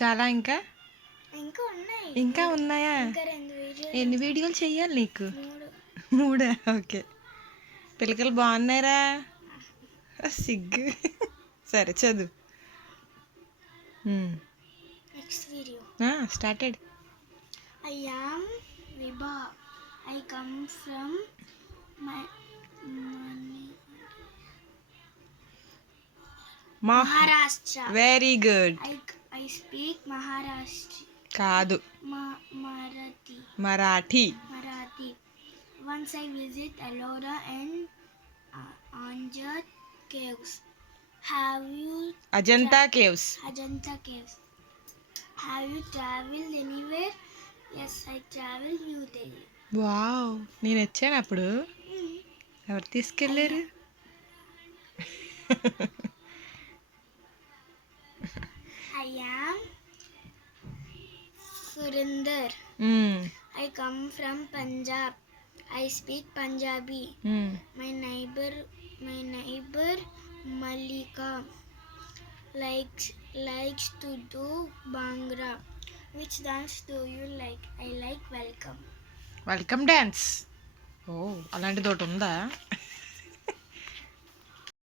చాలా ఇంకా ఇంకా ఉన్నాయి. ఇంకా ఉన్నాయా? ఇంకా 2 వీడియోలు. ఎన్ని వీడియోలు చెయ్యాలి నీకు? 3. 3. ఓకే. పిల్లకలు బాగున్నారా? సిగ్గు. సరే చదువు. Next video. Started. I am Vibha. I come from Maharashtra. Very good. I speak Maharashtra. కాదు, Marathi. Once I visit Ellora and Anjat caves. Ajanta caves. Have you traveled anywhere? Yes, I traveled New Delhi. Wow, నేను వచ్చాను అప్పుడు. ఎవరు తీసుకెళ్ళారు? I am Surinder. I come from Punjab. I speak Punjabi. My neighbor Malika likes to do Bhangra. Which dance do you like? I like welcome. Welcome dance. ఓ, అలాంటిది ఒకటి ఉందా?